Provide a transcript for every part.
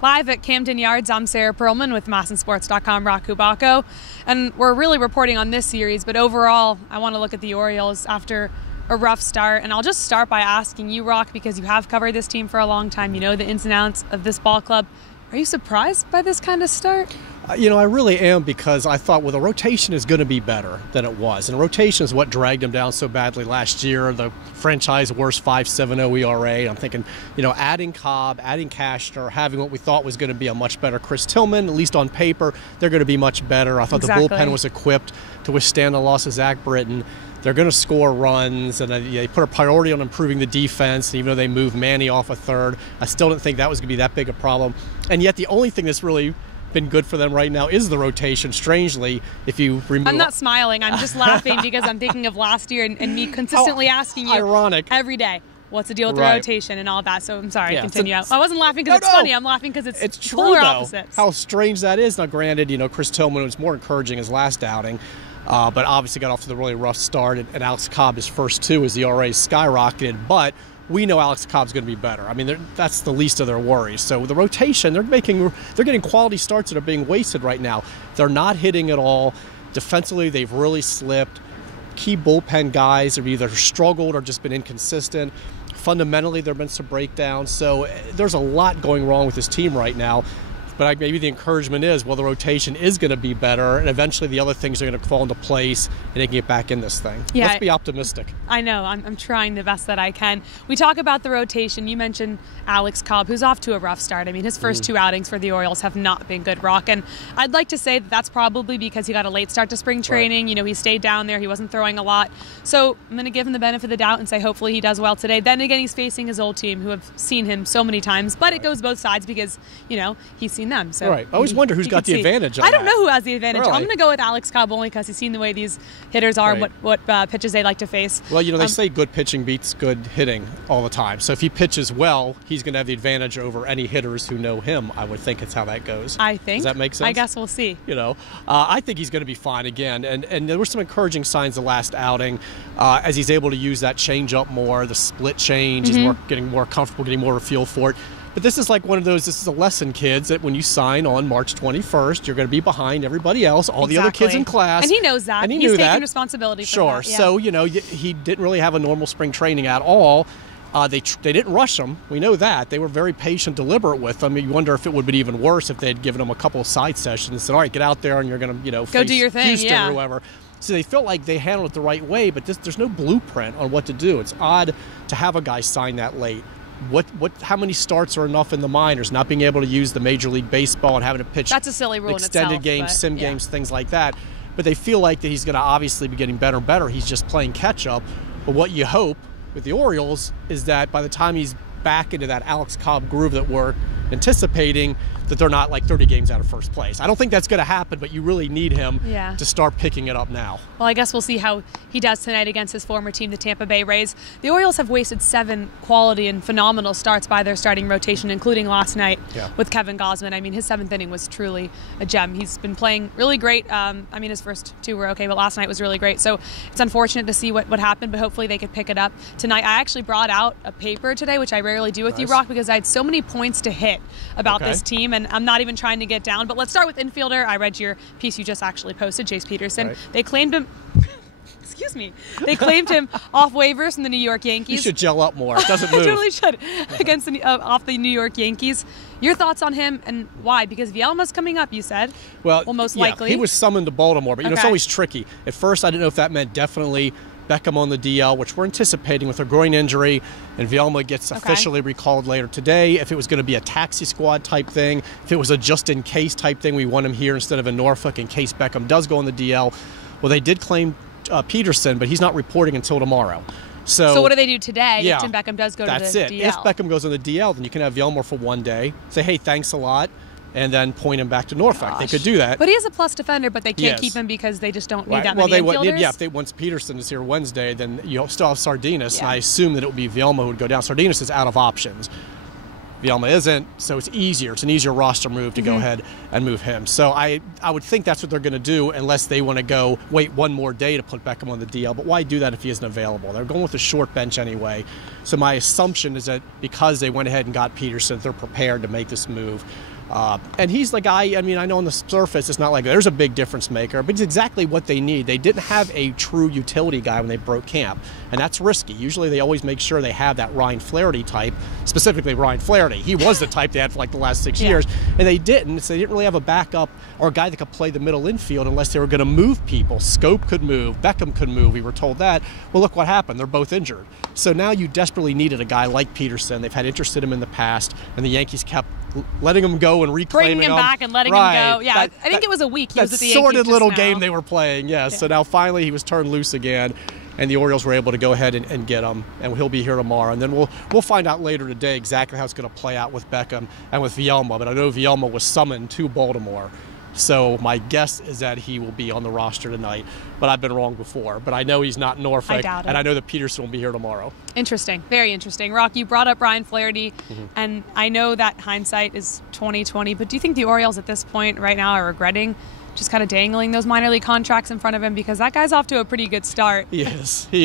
Live at Camden Yards, I'm Sarah Perlman with masnsports.com, Roch Kubatko, and we're really reporting on this series, but overall, I want to look at the Orioles after a rough start, and I'll just start by asking you, Roch, because you have covered this team for a long time, you know the ins and outs of this ball club. Are you surprised by this kind of start? I really am, because I thought, well, the rotation is going to be better than it was. And rotation is what dragged them down so badly last year, the franchise worst 5.70 ERA. I'm thinking, adding Cobb, adding Cashner, having what we thought was going to be a much better Chris Tillman, at least on paper, they're going to be much better. I thought the bullpen was equipped to withstand the loss of Zach Britton. They're going to score runs, and they put a priority on improving the defense. Even though they moved Manny off a third, I still didn't think that was going to be that big a problem. And yet the only thing that's really been good for them right now is the rotation. Strangely, if you remove... I'm not smiling. I'm just laughing because I'm thinking of last year and me consistently asking you every day, what's the deal with the rotation and all that. So I'm sorry, continue. I wasn't laughing because it's funny. I'm laughing because it's true, polar though, opposites. how strange that is. Now, granted, Chris Tillman was more encouraging his last outing. But obviously got off to the really rough start, and Alex Cobb, his first two, as the ERA skyrocketed. But we know Alex Cobb's going to be better. I mean, that's the least of their worries. So the rotation, they're getting quality starts that are being wasted right now. They're not hitting at all. Defensively, they've really slipped. Key bullpen guys have either struggled or just been inconsistent. Fundamentally, there have been some breakdowns. So there's a lot going wrong with this team right now. But maybe the encouragement is, well, the rotation is going to be better, and eventually the other things are going to fall into place, and they can get back in this thing. Yeah, let's be optimistic. I know. I'm trying the best that I can. We talk about the rotation. You mentioned Alex Cobb, who's off to a rough start. I mean, his first two outings for the Orioles have not been good, Roch. And I'd like to say that that's probably because he got a late start to spring training. Right. He stayed down there. He wasn't throwing a lot. So I'm going to give him the benefit of the doubt and say hopefully he does well today. Then again, he's facing his old team who have seen him so many times. But it goes both sides because, he's seen them. So right. I always wonder who's got the advantage on I don't know who has the advantage. Really? I'm going to go with Alex Cobb only because he's seen the way these hitters are and what pitches they like to face. Well, they say good pitching beats good hitting all the time. So if he pitches well, he's going to have the advantage over any hitters who know him. I would think it's how that goes. I think. Does that make sense? I guess we'll see. I think he's going to be fine again. And there were some encouraging signs the last outing as he's able to use that change-up more, the split change. He's getting more comfortable, getting more feel for it. But this is like one of those, this is a lesson, kids, that when you sign on March 21st, you're going to be behind everybody else, all the other kids in class. And he knows that. And he's taking responsibility for that. Sure. So, he didn't really have a normal spring training at all. They didn't rush him. We know that. They were very patient, deliberate with him. You wonder if it would have been even worse if they had given him a couple of side sessions and said, all right, get out there and you're going to, go face do your thing, Houston or whoever. So they felt like they handled it the right way, but there's no blueprint on what to do. It's odd to have a guy sign that late. How many starts are enough in the minors, not being able to use the Major League Baseball and having to pitch that's a silly rule extended in itself, games, sim games, things like that. But they feel like that he's going to obviously be getting better and better. He's just playing catch-up. But what you hope with the Orioles is that by the time he's back into that Alex Cobb groove that we're anticipating, that they're not like 30 games out of first place. I don't think that's going to happen, but you really need him to start picking it up now. Well, I guess we'll see how he does tonight against his former team, the Tampa Bay Rays. The Orioles have wasted 7 quality and phenomenal starts by their starting rotation, including last night with Kevin Gausman. I mean, his 7th inning was truly a gem. He's been playing really great. His first 2 were okay, but last night was really great. So it's unfortunate to see what happened, but hopefully they could pick it up tonight. I actually brought out a paper today, which I rarely do with you, Roch, because I had so many points to hit about this team, and I'm not even trying to get down. But let's start with infielder. I read your piece you just actually posted, Jace Peterson. They claimed him. Excuse me. They claimed him off waivers from the New York Yankees. You should gel up more. It doesn't move. I totally should. Against off the New York Yankees. Your thoughts on him and why? Because Vielma's coming up, you said. Well, most likely. He was summoned to Baltimore, but it's always tricky. At first, I didn't know if that meant definitely Beckham on the DL, which we're anticipating with a groin injury, and Vielma gets officially recalled later today. If it was going to be a taxi squad type thing, if it was a just-in-case type thing, we want him here instead of in Norfolk in case Beckham does go on the DL. Well, they did claim Peterson, but he's not reporting until tomorrow. So what do they do today if Tim Beckham does go to the DL? That's it. If Beckham goes on the DL, then you can have Vielma for one day, say, hey, thanks a lot, and then point him back to Norfolk. They could do that. But he is a plus defender, but they can't keep him because they just don't need that many infielders. Once Peterson is here Wednesday, then you still have Sardinas, and I assume that it would be Vielma who would go down. Sardinas is out of options. Vielma isn't, so it's easier. It's an easier roster move to go ahead and move him. So I would think that's what they're going to do, unless they want to go wait one more day to put Beckham on the DL. But why do that if he isn't available? They're going with a short bench anyway. So my assumption is that because they went ahead and got Peterson, they're prepared to make this move. And he's the guy, I mean, I know on the surface it's not like there's a big difference maker, but it's exactly what they need. They didn't have a true utility guy when they broke camp, and that's risky. Usually they always make sure they have that Ryan Flaherty type, specifically Ryan Flaherty. He was the type they had for like the last 6 years, and they didn't, so they didn't really have a backup or a guy that could play the middle infield unless they were going to move people. Schoop could move, Beckham could move, we were told that. Well, look what happened. They're both injured. So now you desperately needed a guy like Peterson. They've had interest in him in the past, and the Yankees kept letting him go and reclaiming bringing him back and letting him go. Yeah, I think it was a week. He was at the Yankees sordid little now. game they were playing. Yeah. So now finally he was turned loose again, and the Orioles were able to go ahead and get him, and he'll be here tomorrow. And then we'll find out later today exactly how it's going to play out with Beckham and with Vielma. But I know Vielma was summoned to Baltimore. So my guess is that he will be on the roster tonight, but I've been wrong before. But I know he's not in Norfolk, and I know that Peterson will be here tomorrow. Interesting, very interesting. Roch, you brought up Ryan Flaherty, and I know that hindsight is 20/20, but do you think the Orioles at this point right now are regretting just kind of dangling those minor league contracts in front of him, because that guy's off to a pretty good start? He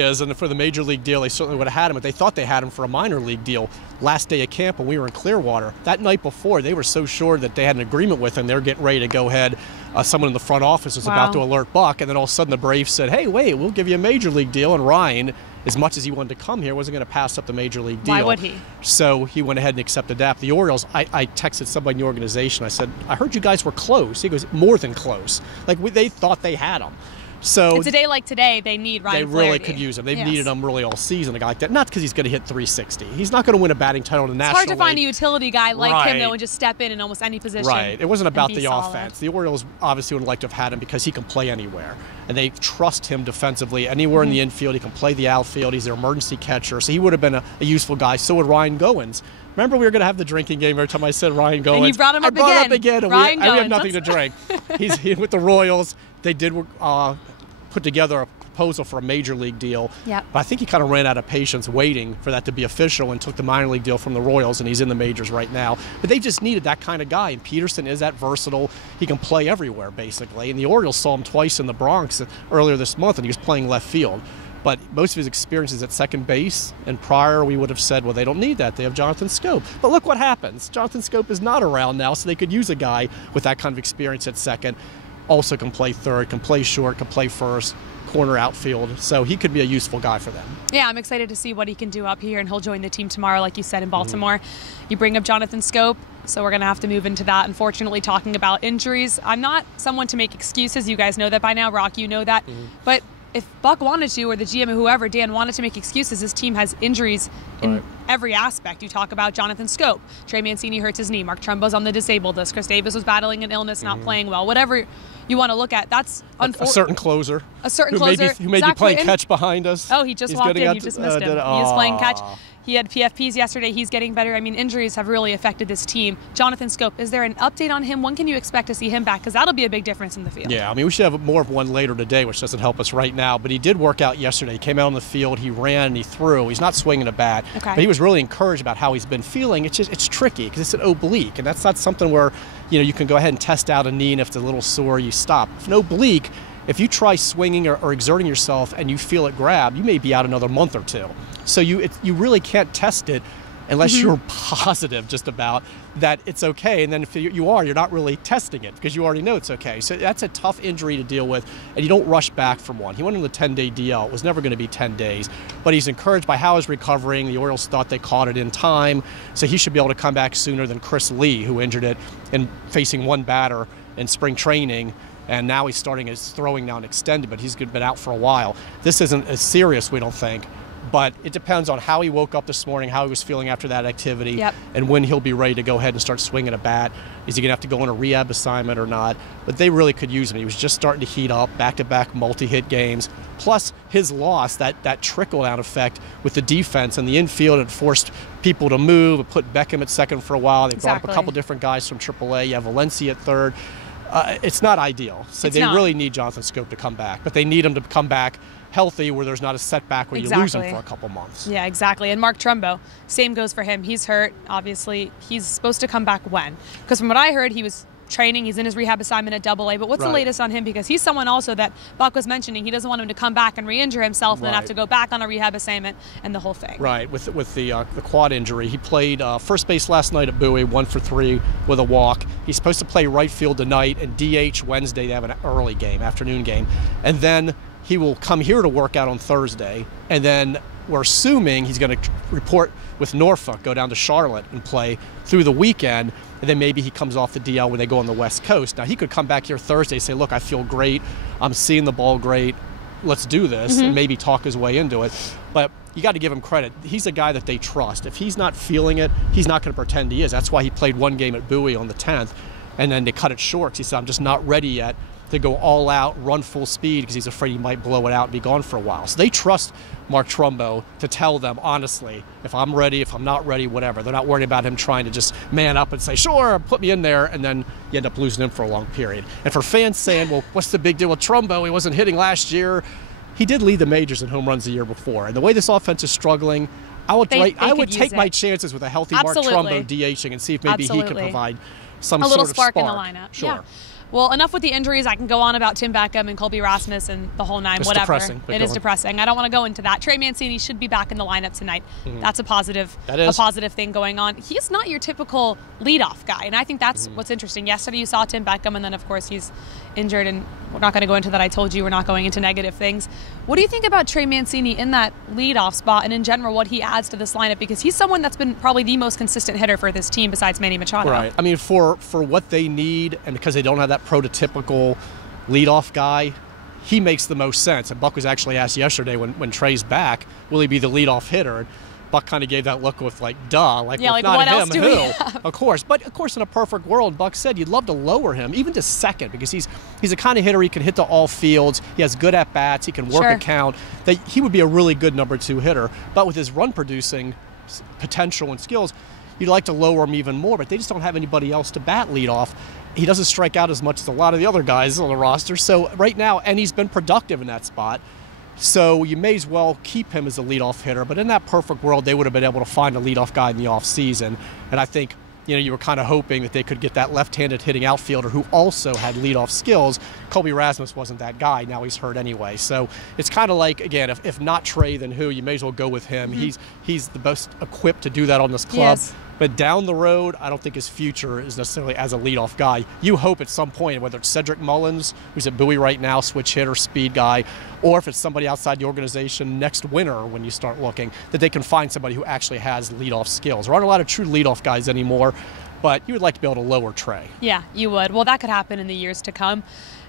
is, and for the major league deal, they certainly would have had him, but they thought they had him for a minor league deal last day of camp when we were in Clearwater. That night before, they were so sure that they had an agreement with him, they were getting ready to go ahead. Someone in the front office was about to alert Buck, and then all of a sudden the Braves said, hey, wait, we'll give you a major league deal, and Ryan, as much as he wanted to come here, wasn't going to pass up the major league deal. Why would he? So he went ahead and accepted that. The Orioles, I texted somebody in the organization. I said, I heard you guys were close. He goes, more than close. Like, they thought they had him. So it's a day like today, they need Ryan Flaherty. They really Flaherty. could use him. They've needed him really all season, a guy like that. Not because he's going to hit 360. He's not going to win a batting title in the National League. It's hard to find a utility guy like him, though, and just step in almost any position. Right. It wasn't about the solid. offense. The Orioles obviously would have liked to have had him because he can play anywhere. And they trust him defensively. Anywhere in the infield, he can play the outfield. He's their emergency catcher. So he would have been a useful guy. So would Ryan Goins. Remember, we were going to have the drinking game every time I said Ryan Goins. And you brought him up again. I brought up again. Ryan Goins. We have nothing to drink. He's with the Royals. They did put together a proposal for a major league deal. Yep. But I think he kind of ran out of patience waiting for that to be official and took the minor league deal from the Royals, and he's in the majors right now. But they just needed that kind of guy, and Peterson is that versatile. He can play everywhere, basically. And the Orioles saw him twice in the Bronx earlier this month, and he was playing left field. But most of his experiences at second base, and prior we would have said, well, they don't need that. They have Jonathan Schoop. But look what happens. Jonathan Schoop is not around now, so they could use a guy with that kind of experience at second. Also can play third, can play short, can play first, corner outfield. So he could be a useful guy for them. Yeah, I'm excited to see what he can do up here, and he'll join the team tomorrow, like you said, in Baltimore. You bring up Jonathan Schoop, so we're going to have to move into that. Unfortunately, talking about injuries, I'm not someone to make excuses. You guys know that by now. Roch, you know that. But if Buck wanted to, or the GM or whoever, Dan, wanted to make excuses, his team has injuries in every aspect. You talk about Jonathan Schoop. Trey Mancini hurts his knee. Mark Trumbo's on the disabled list. Chris Davis was battling an illness, not playing well. Whatever you want to look at, that's unfortunate. A certain closer. A certain closer. Who may be playing catch behind us. Oh, he just walked in. You just missed him. He was playing catch. He had PFPs yesterday. He's getting better. I mean, injuries have really affected this team. Jonathan Schoop, is there an update on him? When can you expect to see him back? Because that'll be a big difference in the field. Yeah, I mean, we should have more of one later today, which doesn't help us right now. But he did work out yesterday. He came out on the field. He ran and he threw. He's not swinging a bat. Okay. But he was really encouraged about how he's been feeling. It's tricky because it's an oblique, and that's not something where you can go ahead and test out a knee, and if it's a little sore, you stop. If an oblique, if you try swinging or exerting yourself and you feel it grab, you may be out another month or two. So you really can't test it unless you're positive just about that it's okay. And then if you're not really testing it because you already know it's okay. So that's a tough injury to deal with, and you don't rush back from one. He went on the 10-day DL. It was never going to be 10 days. But he's encouraged by how he's recovering. The Orioles thought they caught it in time, so he should be able to come back sooner than Chris Lee, who injured it in facing one batter in spring training. And now he's starting his throwing now and extended, but he's been out for a while. This isn't as serious, we don't think. But it depends on how he woke up this morning, how he was feeling after that activity, and when he'll be ready to go ahead and start swinging a bat. Is he going to have to go on a rehab assignment or not? But they really could use him. He was just starting to heat up, back-to-back multi-hit games. Plus his loss, that trickle-down effect with the defense and the infield, it forced people to move. It put Beckham at second for a while. They brought up a couple different guys from AAA. You have Valencia at third. It's not ideal. So they really need Jonathan Schoop to come back. But they need him to come back healthy, where there's not a setback where you lose him for a couple months. Yeah, exactly. And Mark Trumbo, same goes for him. He's hurt. Obviously, he's supposed to come back when? Because from what I heard, he was training. He's in his rehab assignment at AA. But what's the latest on him? Because he's someone also that Buck was mentioning. He doesn't want him to come back and re-injure himself and then have to go back on a rehab assignment and the whole thing. Right. With the quad injury, he played first base last night at Bowie, 1 for 3 with a walk. He's supposed to play right field tonight and DH Wednesday. They have an early game, afternoon game, and then he will come here to work out on Thursday, and then we're assuming he's going to report with Norfolk, go down to Charlotte and play through the weekend, and then maybe he comes off the DL when they go on the West Coast. Now, he could come back here Thursday and say, look, I feel great. I'm seeing the ball great. Let's do this, and maybe talk his way into it. But you got to give him credit. He's a guy that they trust. If he's not feeling it, he's not going to pretend he is. That's why he played one game at Bowie on the 10th, and then they cut it short. He said, I'm just not ready yet to go all out, run full speed, because he's afraid he might blow it out and be gone for a while. So they trust Mark Trumbo to tell them honestly, if I'm ready, if I'm not ready, whatever. They're not worried about him trying to just man up and say, sure, put me in there, and then you end up losing him for a long period. And for fans saying, well, what's the big deal with Trumbo? He wasn't hitting last year. He did lead the majors in home runs the year before. And the way this offense is struggling, I would take my chances with a healthy Mark Trumbo DHing and see if maybe he can provide some sort of spark in the lineup. Sure. Yeah. Well, enough with the injuries. I can go on about Tim Beckham and Colby Rasmus and the whole nine, it's whatever. Depressing, it is depressing. I don't want to go into that. Trey Mancini should be back in the lineup tonight. That's a positive thing going on. He's not your typical leadoff guy, and I think that's what's interesting. Yesterday you saw Tim Beckham, and then, of course, he's injured, and we're not going to go into that. I told you we're not going into negative things. What do you think about Trey Mancini in that leadoff spot and in general what he adds to this lineup? Because he's someone that's been probably the most consistent hitter for this team besides Manny Machado. Right. I mean, for what they need, and because they don't have that prototypical leadoff guy, he makes the most sense. And Buck was actually asked yesterday when Trey's back, will he be the leadoff hitter? And Buck kind of gave that look with like, duh, like, well, like not what him, else do who? we have? Of course. But of course, in a perfect world, Buck said you'd love to lower him, even to second, because he's a kind of hitter he can hit to all fields. He has good at-bats. He can work a count. That he would be a really good number 2 hitter. But with his run-producing potential and skills, you'd like to lower him even more, but they just don't have anybody else to bat leadoff. He doesn't strike out as much as a lot of the other guys on the roster. So right now, and he's been productive in that spot, so you may as well keep him as a leadoff hitter. But in that perfect world, they would have been able to find a leadoff guy in the offseason. And I think, you were kind of hoping that they could get that left-handed hitting outfielder who also had leadoff skills. Colby Rasmus wasn't that guy. Now he's hurt anyway. So it's kind of like, again, if not Trey, then who? You may as well go with him. He's the best equipped to do that on this club. Yes. But down the road, I don't think his future is necessarily as a leadoff guy. You hope at some point, whether it's Cedric Mullins, who's at Bowie right now, switch hitter, speed guy, or if it's somebody outside the organization next winter when you start looking, that they can find somebody who actually has leadoff skills. There aren't a lot of true leadoff guys anymore, but you would like to be able to lower Trey. Yeah, you would. Well, that could happen in the years to come.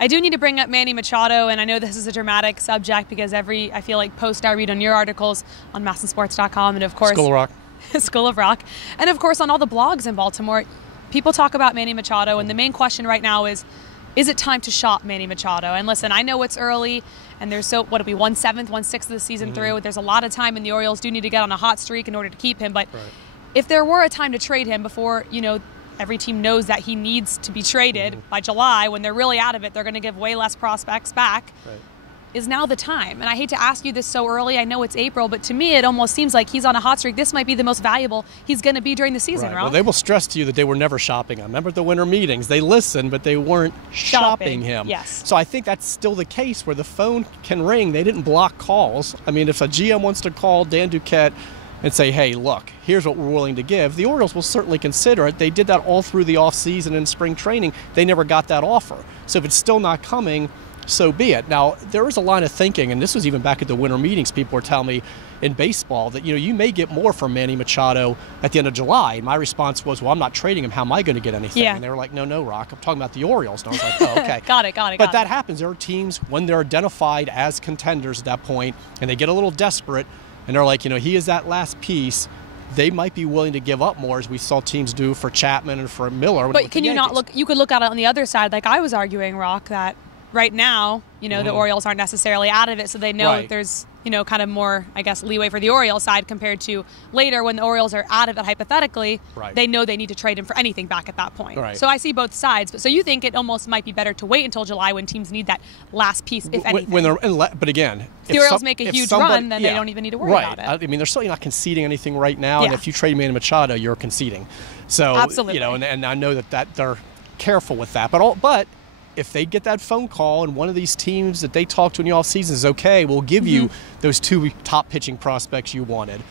I do need to bring up Manny Machado, and I know this is a dramatic subject because I feel like post I read on your articles on masnsports.com and, of course, School of Roch. School of Roch. And, of course, on all the blogs in Baltimore, people talk about Manny Machado, and the main question right now is it time to shop Manny Machado? And listen, I know it's early, and there's 1/7, 1/6 of the season through. There's a lot of time, and the Orioles do need to get on a hot streak in order to keep him. But if there were a time to trade him before, every team knows that he needs to be traded by July, when they're really out of it, they're going to give way less prospects back. Is now the time? And I hate to ask you this so early. I know it's April, but to me, it almost seems like he's on a hot streak. This might be the most valuable he's going to be during the season, right? Well, they will stress to you that they were never shopping him. Remember at the winter meetings, they listened, but they weren't shopping him. Yes. So I think that's still the case where the phone can ring. They didn't block calls. I mean, if a GM wants to call Dan Duquette and say, hey, look, here's what we're willing to give, the Orioles will certainly consider it. They did that all through the offseason and spring training. They never got that offer. So if it's still not coming, so be it. Now, there is a line of thinking, and this was even back at the winter meetings, people were telling me in baseball that, you may get more from Manny Machado at the end of July. And my response was, well, I'm not trading him. How am I going to get anything? Yeah. And they were like, no, Roch, I'm talking about the Orioles. And I was like, oh, okay. Got it. But that happens. There are teams, when they're identified as contenders at that point, and they get a little desperate, and they're like, he is that last piece, they might be willing to give up more, as we saw teams do for Chapman and for Miller. But can you not look? You could look at it on the other side, like I was arguing, Roch, that right now, the Orioles aren't necessarily out of it, so they know there's, kind of more, I guess, leeway for the Orioles side compared to later when the Orioles are out of it hypothetically. They know they need to trade him for anything back at that point. So I see both sides. But so you think it almost might be better to wait until July when teams need that last piece, if anything. But again, if the Orioles make a huge run, then they don't even need to worry about it. I mean, they're certainly not conceding anything right now, and if you trade Manny Machado, you're conceding. So absolutely. And I know that they're careful with that. But if they get that phone call and one of these teams that they talk to in the offseason is okay, we'll give you those 2 top pitching prospects you wanted,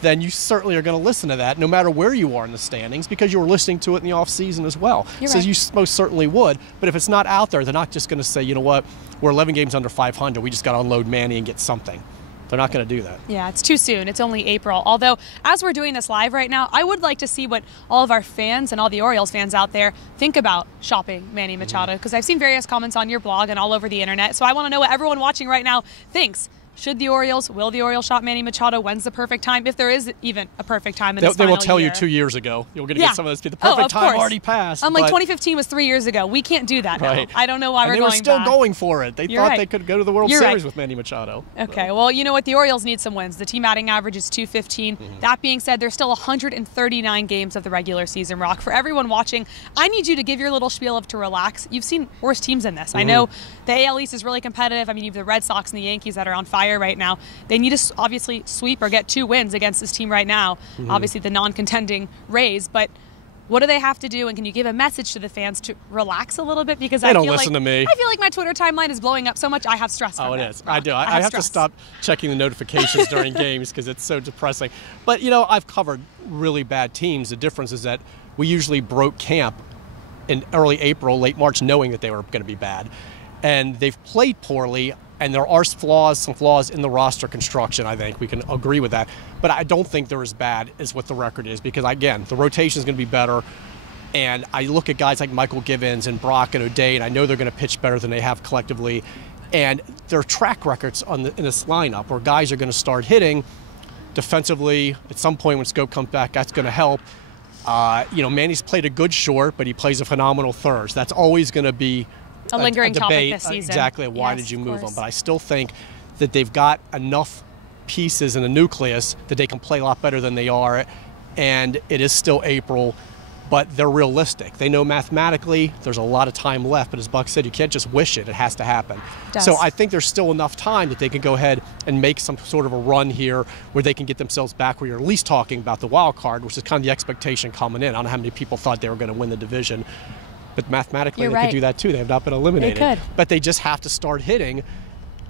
then you certainly are going to listen to that no matter where you are in the standings because you were listening to it in the offseason as well. So you most certainly would. But if it's not out there, they're not just going to say, you know what, we're 11 games under 500. We just got to unload Manny and get something. They're not going to do that. Yeah, it's too soon. It's only April. Although, as we're doing this live right now, I would like to see what all of our fans and all the Orioles fans out there think about shopping Manny Machado, because I've seen various comments on your blog and all over the internet. So I want to know what everyone watching right now thinks. Will the Orioles shop Manny Machado? When's the perfect time? If there is even a perfect time in this final year. They will tell you 2 years ago. You're going to get some of those. The perfect time already passed. I'm like, 2015 was 3 years ago. We can't do that now. I don't know why we're going back. They were still going for it. They thought they could go to the World Series with Manny Machado. Okay, well, you know what? The Orioles need some wins. The team batting average is 215. That being said, there's still 139 games of the regular season, Roch. For everyone watching, I need you to give your little spiel to relax. You've seen worse teams in this. I know the AL East is really competitive. I mean, you have the Red Sox and the Yankees that are on fire right now. They need to obviously sweep or get 2 wins against this team right now. Obviously the non-contending Rays, but what do they have to do? And can you give a message to the fans to relax a little bit? Because they don't listen to me. I feel like my Twitter timeline is blowing up so much. I have stress. Oh, it is. I do. I have to stop checking the notifications during games because it's so depressing. But, I've covered really bad teams. The difference is that we usually broke camp in early April, late March, knowing that they were going to be bad. And they've played poorly. And there are some flaws in the roster construction, I think. We can agree with that. But I don't think they're as bad as what the record is because, again, the rotation is going to be better. And I look at guys like Michael Givens and Brock and O'Day, and I know they're going to pitch better than they have collectively. And their track records in this lineup where guys are going to start hitting defensively. At some point when Schoop comes back, that's going to help. Manny's played a good short, but he plays a phenomenal third. So that's always going to be a lingering debate, topic this season. Exactly. Why did you move them? But I still think that they've got enough pieces in the nucleus that they can play a lot better than they are. And it is still April, but they're realistic. They know mathematically there's a lot of time left. But as Buck said, you can't just wish it. It has to happen. So I think there's still enough time that they can go ahead and make some sort of a run here where they can get themselves back where you're at least talking about the wild card, which is kind of the expectation coming in. I don't know how many people thought they were going to win the division. But mathematically, they could do that too. They have not been eliminated. They could. But they just have to start hitting.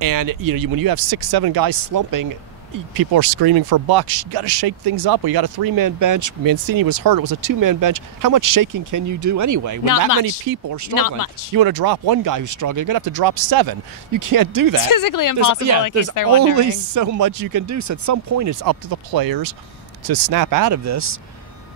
And when you have 6-7 guys slumping, people are screaming for bucks. You got to shake things up. You got a 3-man bench. Mancini was hurt. It was a 2-man bench. How much shaking can you do anyway when many people are struggling? Not much. You want to drop one guy who's struggling, you're going to have to drop 7. You can't do that. It's physically impossible. There's only so much you can do. So at some point, it's up to the players to snap out of this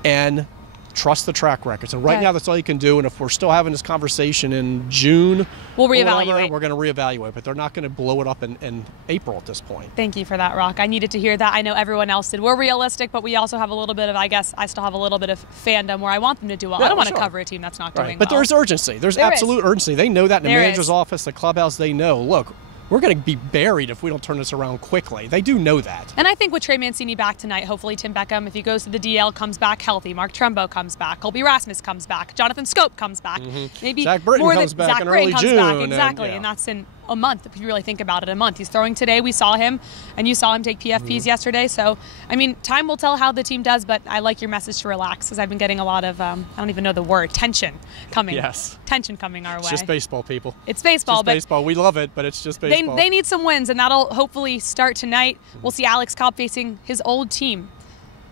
and trust the track records. And right now, that's all you can do. And if we're still having this conversation in June, we'll reevaluate. We're going to reevaluate. But they're not going to blow it up in April at this point. Thank you for that, Roch. I needed to hear that. I know everyone else did. We're realistic, but we also have a little bit of, I still have a little bit of fandom where I want them to do well. I don't want to cover a team that's not doing well. But there's urgency. There's absolute urgency. They know that in the manager's office, the clubhouse, they know. Look, we're going to be buried if we don't turn this around quickly. They do know that. And I think with Trey Mancini back tonight, hopefully Tim Beckham, if he goes to the DL, comes back healthy. Mark Trumbo comes back. Colby Rasmus comes back. Jonathan Schoop comes back. Maybe Zach Britton comes back in early June. Exactly. And that's in a month, if you really think about it, a month. He's throwing today. We saw him, and you saw him take PFPs yesterday. So, time will tell how the team does, but I like your message to relax because I've been getting a lot of, I don't even know the word, tension coming. Yes. Tension coming our way. It's just baseball, people. It's baseball. It's just baseball. We love it, but it's just baseball. They need some wins, and that'll hopefully start tonight. We'll see Alex Cobb facing his old team,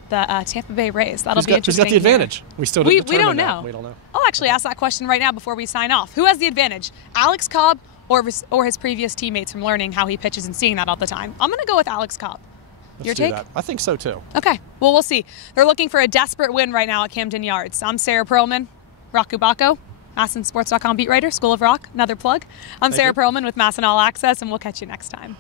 the Tampa Bay Rays. That'll be interesting. Who's got the advantage? We still we don't know. We don't know. I'll actually ask that question right now before we sign off. Who has the advantage? Alex Cobb or his previous teammates from learning how he pitches and seeing that all the time? I'm going to go with Alex Cobb. Your take? I think so, too. Okay. Well, we'll see. They're looking for a desperate win right now at Camden Yards. I'm Sarah Perlman, Roch Kubatko, masnsports.com beat writer, School of Roch. Another plug. I'm Sarah Perlman with Masn All Access, and we'll catch you next time.